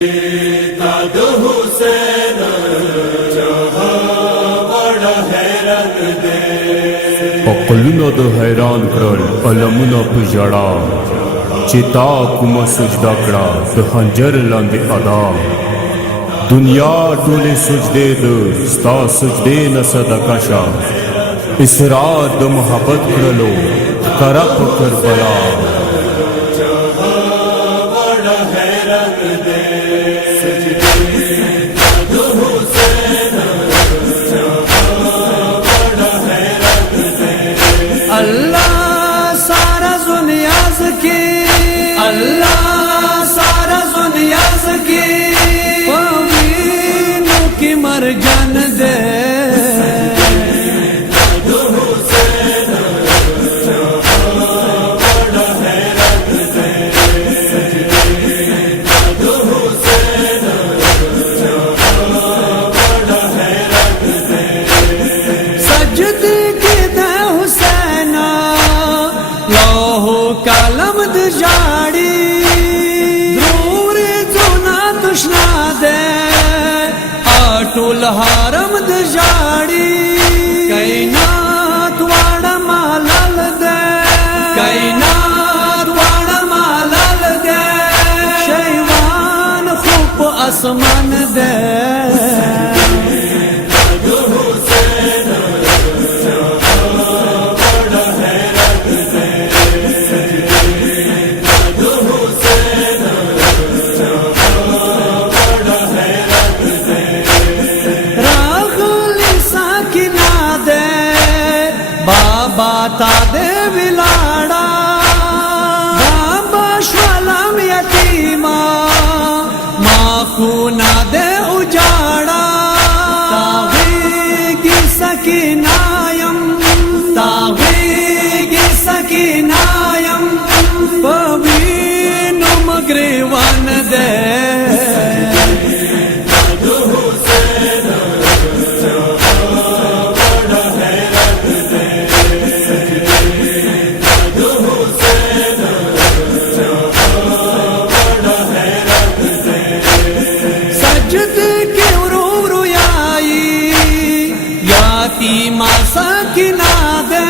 داد حسین جہاں بڑا حیران دے عقلنا د حیران کړل علمنا په ژړا چې تا کومه سجده کړه د خنجر لاندې ادا دنیا ټولې سجدې د ستا سجدې نه صدقه شه اسرار د محبت کړلو ښکاره په کربلا اللہ سارا زنیاز کی اللہ سارا زنیاز کی پوینوں کی مرجان دے کالم د جاڑی دور زونا تشنا دے آٹول حرم د جاڑی کائنات واڑا مالال دے کائنات واڑا مالال دے شیوان خوب اسمان دے باتا دے ولاڑا بابا شوالم یتیما ماں خونا دے اجاڑا تاغیگی سکینایم تاغیگی سکینایم پوینو مگریوان دے سکینہ دے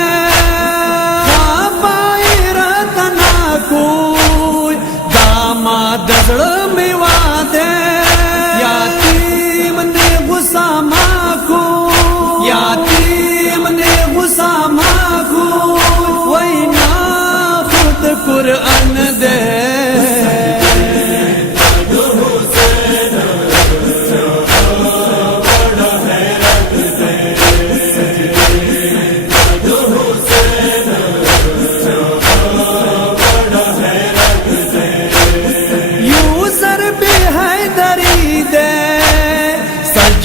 خوابائی رتنا کوئی داماد زڑ میوا دے یاتیم نے غسامہ کو یاتیم نے غسامہ کو وینا خود قرآن دے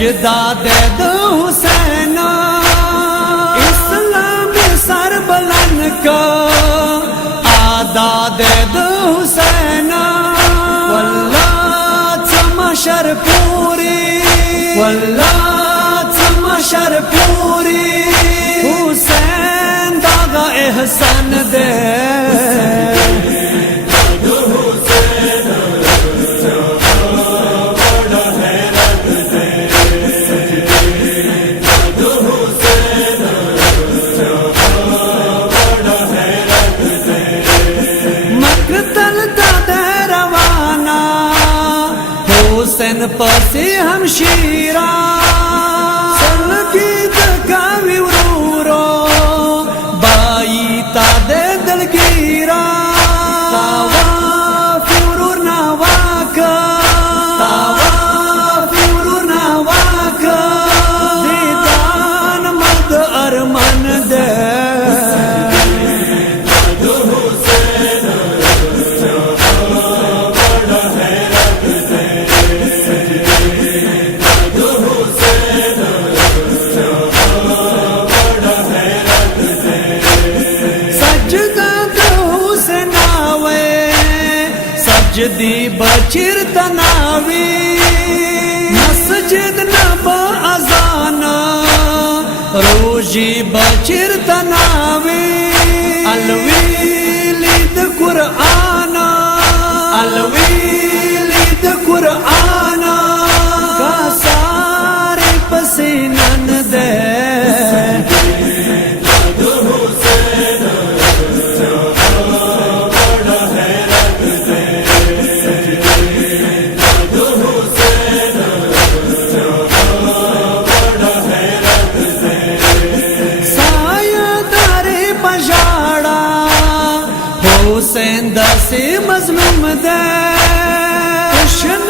سجدہ دے دو حسین اسلام سر بلند کو آدھا دے دو حسین واللہ چمشر پوری واللہ چمشر پوری حسین داغا احسان دے حسین پسی ہمشیرہ سلگی دکاوی ورورو بائی تا دے دلگیرہ تاواف ورور نواکا تاواف ورور نواکا دیدان مرد ارمان دے سجدی بچر تناوی مسجد نب ازانا روجی بچر تناوی الوی لید قرآن الوی لید قرآن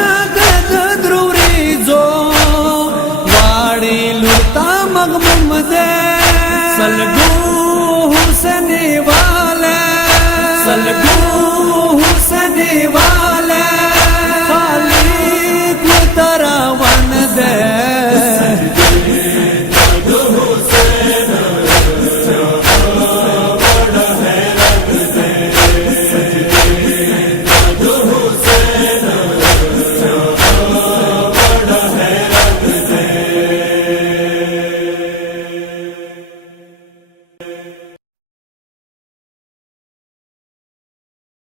نگد دروریزو واڑی لرتا مغموم دے سلگو حسنی والے سلگو حسنی والے